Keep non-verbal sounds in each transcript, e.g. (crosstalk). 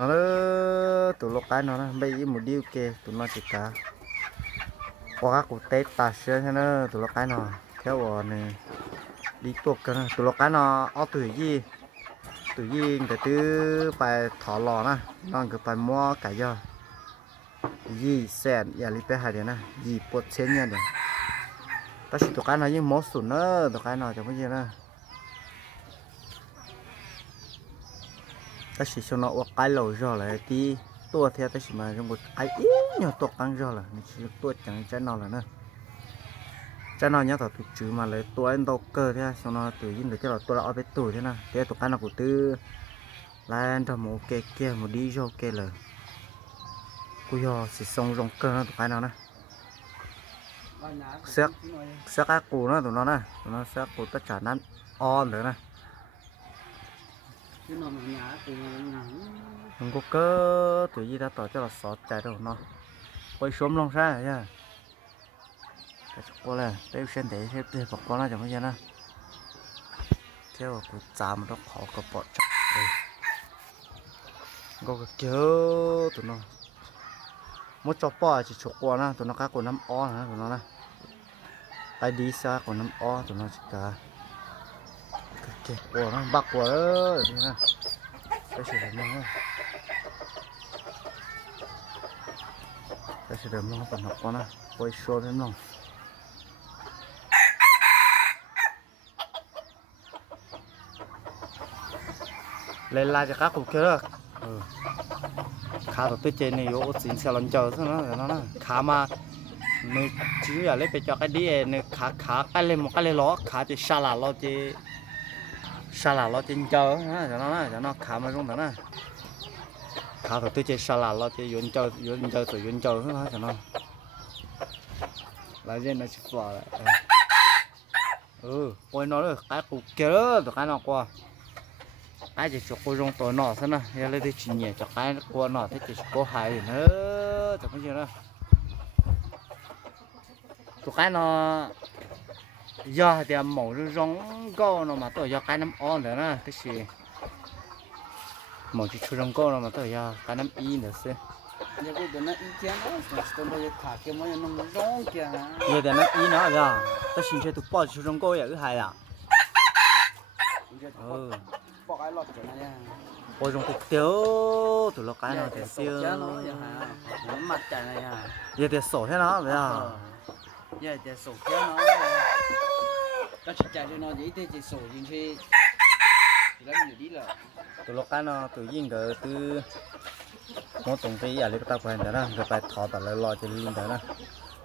นาะตุลกานเนาะไปอีหมูดิวเกตุนมาสิกาพอกกูเตตาเชนะตุลกานเนาะวอนดีตกกัตุลกานะอตุยีตุยีงแตือไปถอลอนะนอนก็ไปมัวกะยอยีแນนยาลิปาเดนะยีปเนเดต ta chỉ cho nó một cái lẩu rồi là tí tua theo ta chỉ mà trong một cái nhỏ tua tăng rồi là tua chẳng chắc nào là nữa chắc nào nhá thằng tụt chứ mà lấy tua anh đầu cơ thế cho nó tự nhiên được cái là tua lão với tuổi thế nào thế tụt cái nào của tư lên thằng một kê kia một đi cho kê là cúi giò chỉ xong rồng cơ nó tụt cái nào nè xác xác cái cù nó tụt nó nè nó xác cù tất cả nó on rồi so nè không có cơ tự gì đã tỏ cho là sót chạy đâu nó quay xuống long ra nha cái chỗ qua là xem để xem để bỏ qua là chẳng bao giờ nè theo cái chạm đó khó có bỏ chạy đây có cái kéo tụi nó một chỗ bỏ chỉ chỗ qua nè tụi nó cá của năm o nè tụi nó nè tại đi xa của năm o tụi nó chỉ cả เก็บบักวัวเลยนะไปเสือมองไปเสือมองปนกนะไปชัวร์นน้องเลยลาจะค้าขุกเกอขาตัวเจนี่ยโอสินเซลอนเจอซะนะนะขามาไมอชิ้ออยากเล่นไปจอกันดีเนี่ยขาขาก้เลยมก็เลยล้อขาจะชาลาเราจะ sa là lo trên chơi cho nó cho nó khám mà không thằng này khám rồi tôi chơi sa là lo chơi vẫn chơi vẫn chơi tụi vẫn chơi hết cho nó lại trên nó chụp vào lại ừ quay nó rồi cái cục kia đó tụi cái nó qua ai chỉ chụp cô trong tụi nó thế này lấy đi chỉ nhẹ cho cái qua nó thế chỉ chụp cô hai nữa tụi cái gì đó tụi cái nó giờ thì mổ cho giống go nó mà tôi giờ cái năm on nữa nè cái gì mổ cho chú giống go nó mà tôi giờ cái năm y nữa xí giờ cái năm y nữa giờ tôi xin cho tôi bỏ chú giống go vậy cứ hay à ừ bỏ cái lọt cho nó nha bỏ giống cục tiêu tôi lọt cái nào thì tiêu mặt trời này à giờ thì sổ thế nào vậy à giờ thì sổ thế nào? tao chỉ chạy cho nó dễ thế chỉ sổ nhìn chơi thì lắm người đi (laughs) là từ lúc ăn nó từ yên cỡ từ nó tổng cái gì à lúc tao quen đó nè rồi phải thò tao lại lo cho đó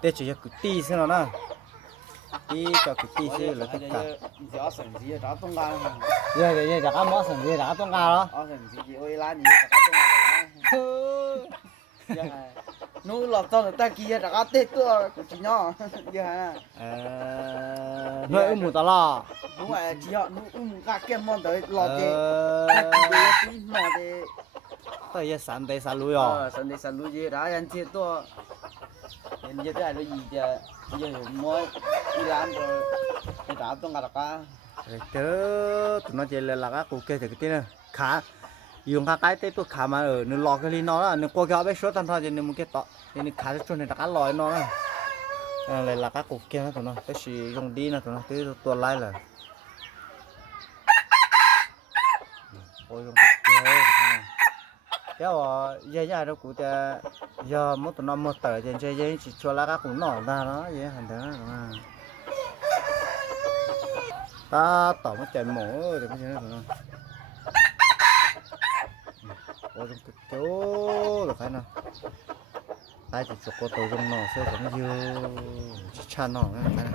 nè cho cái ti xem nó nè ti cái ti xem là cái cả giá sản gì giá tung ra giờ giờ giờ giá mỏ sản gì giá tung ra đó giá sản gì ôi lá gì giá tung ra nu lo to nó ta kia đã gắt tết tua của chị nhỏ giờ hả nơi mù ta lo đúng rồi chị họ nu um cả kem mon tới lo thế để chị mò thế tại giờ sáng tới sáng luôn rồi sáng tới sáng luôn gì ยุงกาไก่เต้ตัวขามาเออนึกลอกกลีนอน่ะนึกโกเกอไปช่วยทำทอดยันนึกมุกเกตต์ยันนึกขาจะชวนให้ตะการลอยนอนอ่ะเลยละก้ากุกเกนะตัวน้องเป็นสียุงดีนะตัวน้องเต้ตัวไล่เลยโอ้ยุงเก้ลียวเยอะแยะทุกคนแต่ยอมุตัวน้องมุาเต๋อเจนเจนช่วยละก้ากุนอนด้เนาะยังหันเด้อตัวน้าตาต่อมาเจนหมูเดี๋ยวไม่ใช่นะตัวน้อง dùng cái (laughs) chỗ là phải nào tay thì chụp cô tàu dùng nó sẽ giống như chan nó cái này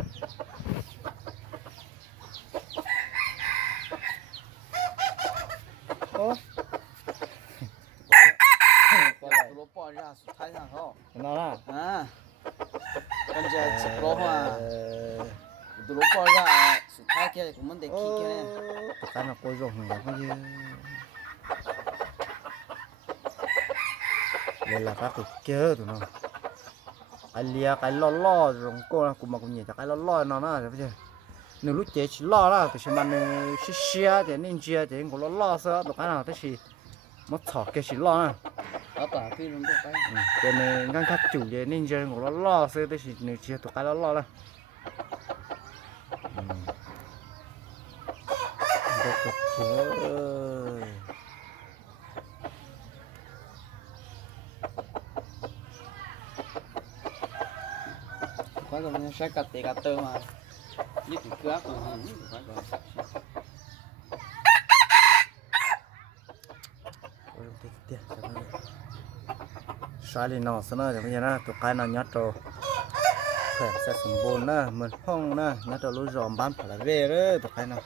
lên là phát được chớ tụi (laughs) nó ai lia cái lo lo rồng cô nó cũng mặc nhỉ, cái lo lo nó nó rồi bây giờ nếu lúc chết chỉ lo đó thì mình mang nên xí xí á thì nên chia thì cũng lo lo sợ đồ cái nào thế thì mất thọ cái chỉ lo á ở cả khi luôn đó cái cái này ngăn cách chủ về nên chia cũng lo lo sợ thế thì nếu chia tụi cái lo lo đó có cái (laughs) sắc cắt tiệt cắt mà nhất thì cướp mà nhất thì phải rồi sai nó sao nó giống như na tụ cái nó nhát rồi khỏe sẽ sủng bồn na mình phong na nhát rồi lối dòm bám phải là về đấy tụ cái nó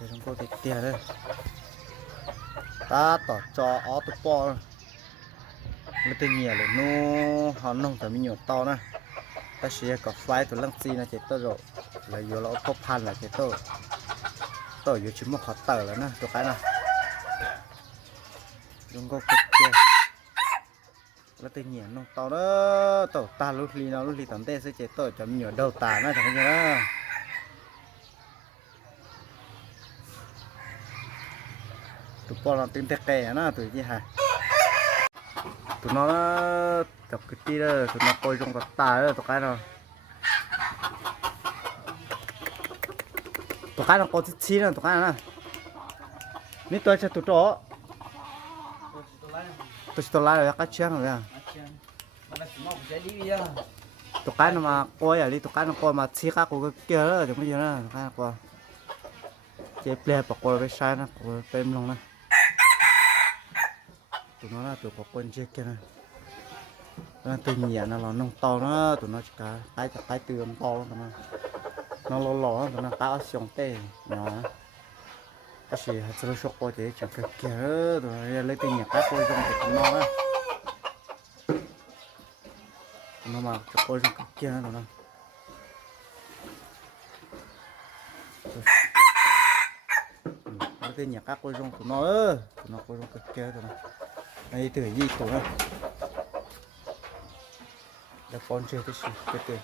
sẽ không có tiền tiền đấy ta tỏ cho ó tụ bò mới tiền nhiều rồi nó hòn nông tầm nhiều to na ตเชียก็ฟลาตัวลังซีนะเจตโตโรแล้วอยู่เราพบพันละเจตโตโตอยู่ชิมว่ขอเต๋อแล้วนะตัวใครนะลุงก็กุ๊กเแล้วตัเหนียนน้องตอนเออตตาลุกลีน้องลุกลีตอนเต้เสเจตโตจะมียัเดาตานะทั้งนี้นะตัวปอลติมเตะแก่นะตัวที่ฮะ tụi nó tập cái tí đó tụi nó coi trong tà đó tụi cái nó tụi cái nó có chút chi nè tụi cái nó nít tôi sẽ tụt đó tôi sẽ tụt lại rồi cái chuyện vậy tụi cái nó mà coi à đi tụi cái nó coi mà chi các cô cái kia đó thì không gì nữa tụi cái nó coi chế ple bọc coi với sai nó coi tem luôn này tụi nó là tụi có con chết kia nó tự nhiên nó lo nông to nó tụi nó chỉ cả tay chặt tay tươi to mà nó lo lo tụi nó tao xong tê nó có gì hết chỗ shop coi thế chẳng cái kia tụi nó lấy tiền nhà tao coi trong cái nó á nó mà chỗ coi trong cái kia tụi nó tiền nhà các cô dùng của nó, của nó cô dùng cực kia rồi này từ gì cũng không là con chơi cái gì cái từ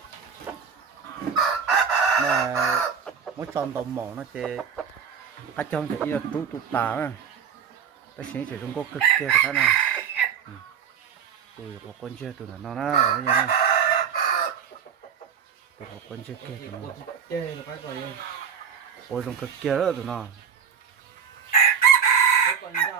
mà mỗi tròn tòm mỏ nó chơi các trong thì là tụ tụ tả à ta xin chơi trung quốc cực kia cái này tôi có con chơi tụi nó nó nó như thế tôi có con chơi kia tụi nó ôi trong cực kia đó tụi nó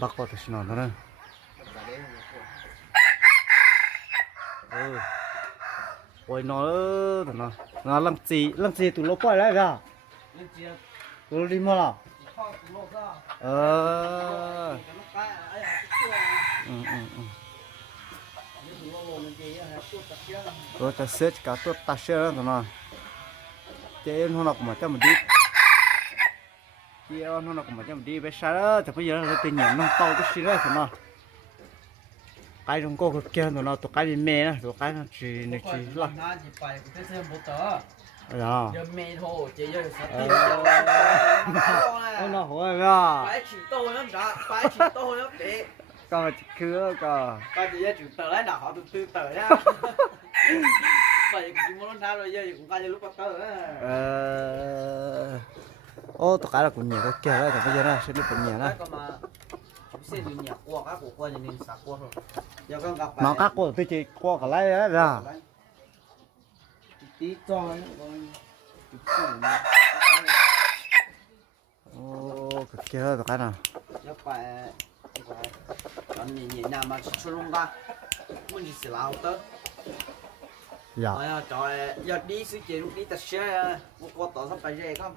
bắt vào tới nó nữa ôi nó thật nó nó làm gì làm gì tụi nó quay lại ra tụi nó đi mua là ờ tôi sẽ search cả tôi ta share thật nó chơi nó nó cũng mà chơi một đi kia nó cũng mà chém đi bé sao đó bây giờ nó tự nhiên nó to cái gì đó thì cái chúng cô cái kia nó to cái gì mẹ nó to cái nó chỉ nó chỉ là đó giờ mẹ thôi chỉ giờ nó hổ rồi đó phải chịu to nó đã phải chịu to nó bị còn cứ còn còn bây giờ chịu to lấy là họ từ từ tới bây giờ chỉ muốn nó rồi giờ cũng coi như lúc bắt đầu Ô, tôi cả là cũng nhiều tôi kia đấy, thằng bây giờ là sẽ đi cũng nhiều đấy. Nó cắt cua thì chỉ cua cả lấy đấy ra. Ô, cái kia tôi cả nào. Dạ. Yeah. Giờ đi sự kiện đi tập xe, có tỏ sắp phải về không?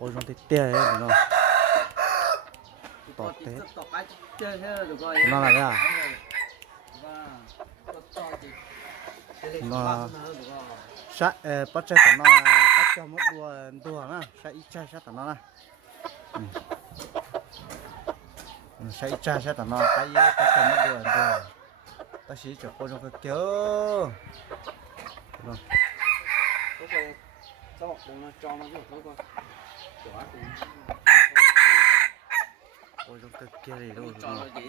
có giống thế tia thế này nó tọt thế nó là thế à nó sát bắt chơi chết nó bắt cho một đùa đùa nó sát ít chết sát nó nó sát ít chết sát nó bắt cho một đùa đùa ta chỉ cho cô trong cái kéo rồi cho nó cho nó cho nó cho 我都不给你了，我操！